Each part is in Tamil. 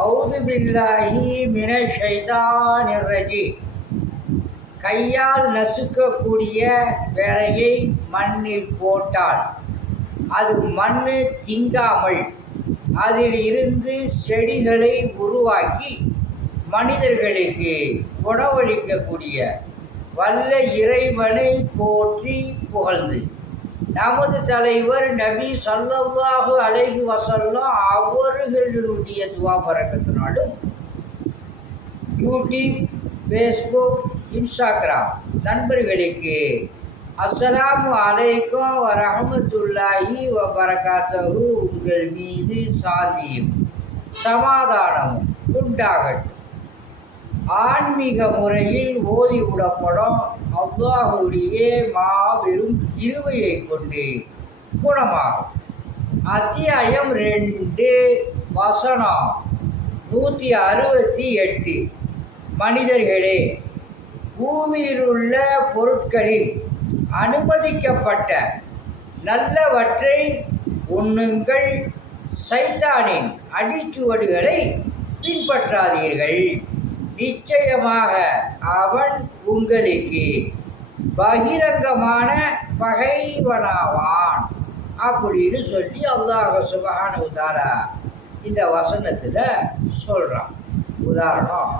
அவுது பில்லாஹி மினஷ் ஷைத்தானிர் ரஜீம். கையால் நசுக்கக்கூடிய விரையை மண்ணில் போட்டால் அது மண் திங்காமல் அதில் இருந்து செடிகளை உருவாக்கி மனிதர்களுக்கு உணவளிக்கக்கூடிய வல்ல இறைவனை போற்றி புகழ்ந்து நமது தலைவர் நபி ஸல்லல்லாஹு அலைஹி வஸல்லம் அவர்களுடைய துவா பரக்கத்தினாலும் யூடியூப், ஃபேஸ்புக், இன்ஸ்டாகிராம் நண்பர்களுக்கு அஸ்ஸலாமு அலைக்கும் வரஹ்மத்துல்லாஹி வபரகாத்துஹு உங்கள் மீது சாந்தியும் சமாதானமும் உண்டாகட்டும். ஆன்மீக முறையில் ஓதி விடப்படும் அல்லாஹுடைய மாபெரும் கிருபையை கொண்டு குணமாகும். அத்தியாயம் 2 வசனம் 168. மனிதர்களே, பூமியில் உள்ள பொருட்களில் அனுமதிக்கப்பட்ட நல்லவற்றை உண்ணுங்கள், சைத்தானின் அடிச்சுவடுகளை பின்பற்றாதீர்கள். நிச்சயமாக அவன் உங்களுக்கு பகிரங்கமான பகைவனாவான் அப்படின்னு சொல்லி அல்லாஹ் சுப்ஹானஹு வ தஆலா இந்த வசனத்தில் சொல்கிறான். உதாரணம்,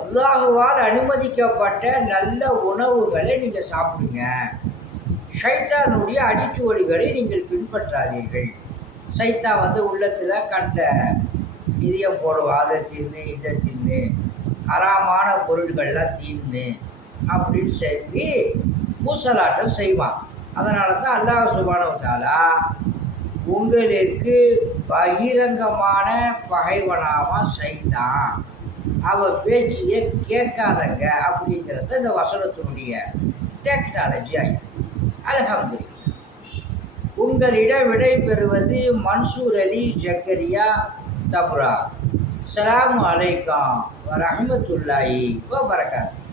அல்லாஹுவால் அனுமதிக்கப்பட்ட நல்ல உணவுகளை நீங்கள் சாப்பிடுங்க, ஷைத்தானுடைய அடிச்சுவடுகளை நீங்கள் பின்பற்றாதீர்கள். சைத்தான் உள்ளத்தில் கண்ட இதயம் போடுவான், அதை தின்னு இதை தின்னு அறாமான பொருள்கள்லாம் தின்னு அப்படின்னு சொல்லி பூசலாட்டம் செய்வான். அதனால தான் அல்லாஹ் சுப்ஹானஹு வ தஆலா உங்களுக்கு பகிரங்கமான பகைவனாவான் சைத்தான், அவன் பேச்சியை கேட்காதங்க அப்படிங்கிறத இந்த வசனத்தினுடைய டெக்னாலஜி ஆகிடும். அல்ஹம்துலில்லாஹ். உங்களிடம் விடை பெறுவது மன்சூர் அலி ஜக்கரியா தப்ரா. அஸ்ஸலாமு அலைக்கும் வரஹ்மத்துல்லாஹி வபரகாத்துஹு.